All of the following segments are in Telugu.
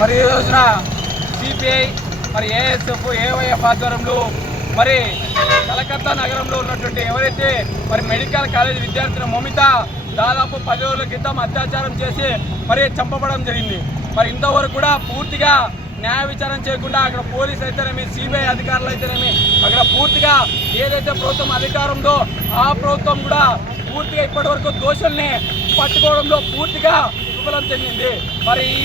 మరి ఈ రోజున సిపిఐ మరి ఏఎస్ఎఫ్ ఏవైఎఫ్ ఆధ్వర్యంలో మరి కలకత్తా నగరంలో ఉన్నటువంటి ఎవరైతే మరి మెడికల్ కాలేజ్ విద్యార్థిని మమిత దాదాపు పది రోజుల క్రితం అత్యాచారం చేసి మరి చంపబడడం జరిగింది. మరి ఇంతవరకు కూడా పూర్తిగా న్యాయ విచారణ చేయకుండా అక్కడ పోలీస్ అయితేనేమి సిబిఐ అధికారులు అయితేనేమి అక్కడ పూర్తిగా ఏదైతే ప్రభుత్వం అధికారంలో ఆ ప్రభుత్వం కూడా పూర్తిగా ఇప్పటి వరకు దోషుల్ని పట్టుకోవడంలో పూర్తిగా విఫలం చెందింది. మరి ఈ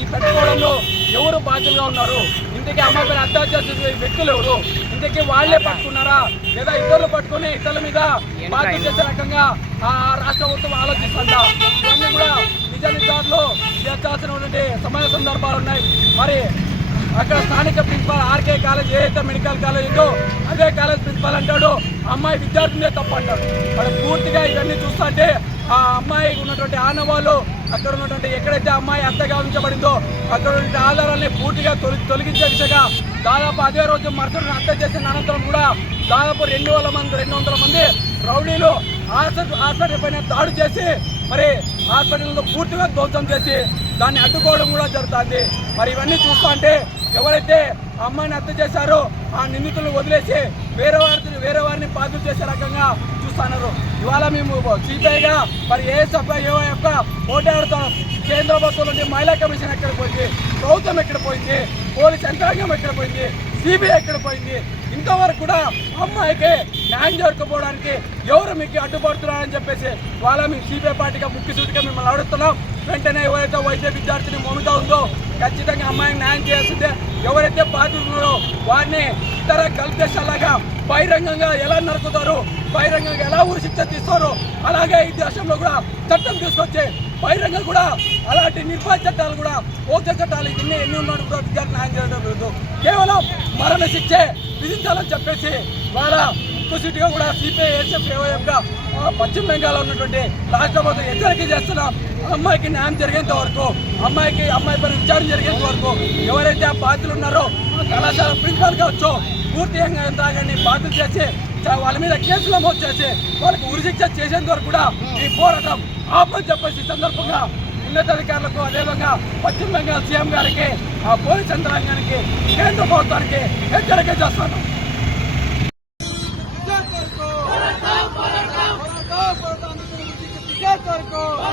ఈ పెట్టుకోవడంలో ఎవరు బాధ్యులుగా ఉన్నారు? ఇంతకీ అమ్మాయి పైన అత్యాచారం చేసే వ్యక్తులు ఎవరు? ఇంతకీ వాళ్ళే పట్టుకున్నారా? లేదా ఇద్దరు పట్టుకుని ఇతరుల మీద బాధ్యత చేసే రకంగా ఆ రాష్ట్ర ప్రభుత్వం ఆలోచిస్తుందా? ఇవన్నీ కూడా నిజ నిర్ధారణలో చేర్చాల్సినటువంటి సమయ సందర్భాలు ఉన్నాయి. మరి అక్కడ స్థానిక ప్రిన్సిపాల్ ఆర్కే కాలేజ్ ఏదైతే మెడికల్ కాలేజ్ ఉందో అదే కాలేజ్ ప్రిన్సిపాల్ అంటాడు అమ్మాయి విద్యార్థినే తప్పు అంటాడు మరి పూర్తిగా ఇవన్నీ చూస్తుంటే ఆ అమ్మాయి ఉన్నటువంటి ఆనవాళ్ళు అక్కడ ఉన్నటువంటి ఎక్కడైతే అమ్మాయి హత్యగా ఉంచబడిందో అక్కడ ఉన్న ఆధారాలని పూర్తిగా తొలి తొలగించే దిశగా దాదాపు అదే రోజు మరుసటి హత్య చేసిన అనంతరం కూడా దాదాపు రెండు వేల మంది రెండు వందల మంది రౌడీలు హాస్పిటల్ హాస్పిటల్ పైన దాడి చేసి మరి హాస్పిటల్లో పూర్తిగా ధ్వంసం చేసి దాన్ని అడ్డుకోవడం కూడా జరుగుతుంది. మరి ఇవన్నీ చూస్తూ అంటే ఎవరైతే అమ్మాయిని హత్య చేశారో ఆ నిందితులను వదిలేసి వేరే వారిని వేరే వారిని బాధ్యత చేసే రకంగా చూస్తున్నారు ఇవాళ మేము సిపిఐగా మరి ఏఎస్ఎఫ్ ఏఓఎఫ్ పోటాడుతాం కేంద్ర ప్రభుత్వం నుండి మహిళా కమిషన్ ఎక్కడ పోయింది? ప్రభుత్వం ఎక్కడ పోయింది? పోలీస్ యంత్రాంగం ఎక్కడ పోయింది? సిబిఐ ఎక్కడ పోయింది? ఇంతవరకు కూడా అమ్మాయికి న్యాయం జరగకపోవడానికి ఎవరు మీకు అడ్డుపడుతున్నారని చెప్పేసి వాళ్ళ మీ సిబిఐ పార్టీగా ముఖ్య సూటిగా మిమ్మల్ని అడుగుతున్నాం. వెంటనే ఎవరైతే వైద్య విద్యార్థిని మమత ఉందో ఖచ్చితంగా అమ్మాయికి న్యాయం చేయాల్సిందే. ఎవరైతే బాధితున్నారో వారిని ఇతర కల్పేశాలాగా బహిరంగంగా ఎలా నరుకుతారు? బహిరంగంగా ఎలా ఊరి శిక్ష తీస్తారో అలాగే ఈ దేశంలో కూడా చట్టం తీసుకొచ్చి బహిరంగ కూడా అలాంటి నిర్భయ చట్టాలు కూడా ఓకే చట్టాలు ఇన్ని ఎన్ని ఉన్నాడు కూడా విద్యార్థి న్యాయం చేయడం లేదు. కేవలం మరణ శిక్షే విధించాలని చెప్పేసి వాళ్ళ సీటుగా కూడా సిపిఐ ఎస్ఎఫ్ ఏవైఎఫ్గా పశ్చిమ బెంగాల్లో ఉన్నటువంటి రాష్ట్ర ప్రభుత్వం హెచ్చరిక చేస్తున్నాం అమ్మాయికి న్యాయం జరిగేంత వరకు అమ్మాయికి అమ్మాయి పైన విచారణ జరిగేంత వరకు ఎవరైతే ఆ బాధ్యులు ఉన్నారో కళాశాల ప్రిన్సిపాల్ కావచ్చు పూర్తి యంత్రాంగాన్ని బాధ్యత చేసి వాళ్ళ మీద కేసులు నమోదు చేసి వాళ్ళకి ఉరిశిక్ష చేసేంత వరకు కూడా ఈ పోరాటం ఆపని చెప్పేసి సందర్భంగా ఉన్నతాధికారులకు అదేవిధంగా పశ్చిమ బెంగాల్ సీఎం గారికి ఆ పోలీస్ యంత్రాంగానికి కేంద్ర ప్రభుత్వానికి హెచ్చరిక చేస్తున్నాం. सरकार को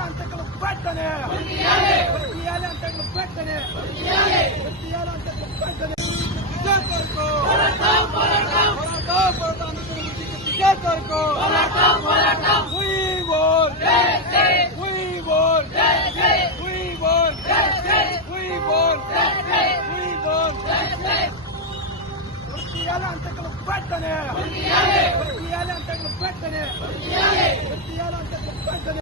ಅಂತ ಬೆಟ್ಟನೆ ಅಂತ ಬೆಟ್ಟನೆ ವೃತ್ತಿಯಾಲ ಅಂತಗಳು ಬೆಟ್ಟನೆ ವೃತ್ತಿಯಾಲ ಅಂತಗಳು ಬೆಟ್ಟನೆ ವೃತ್ತಿಯಾಲ ಅಂತಗಳು ಬೆಟ್ಟನೆ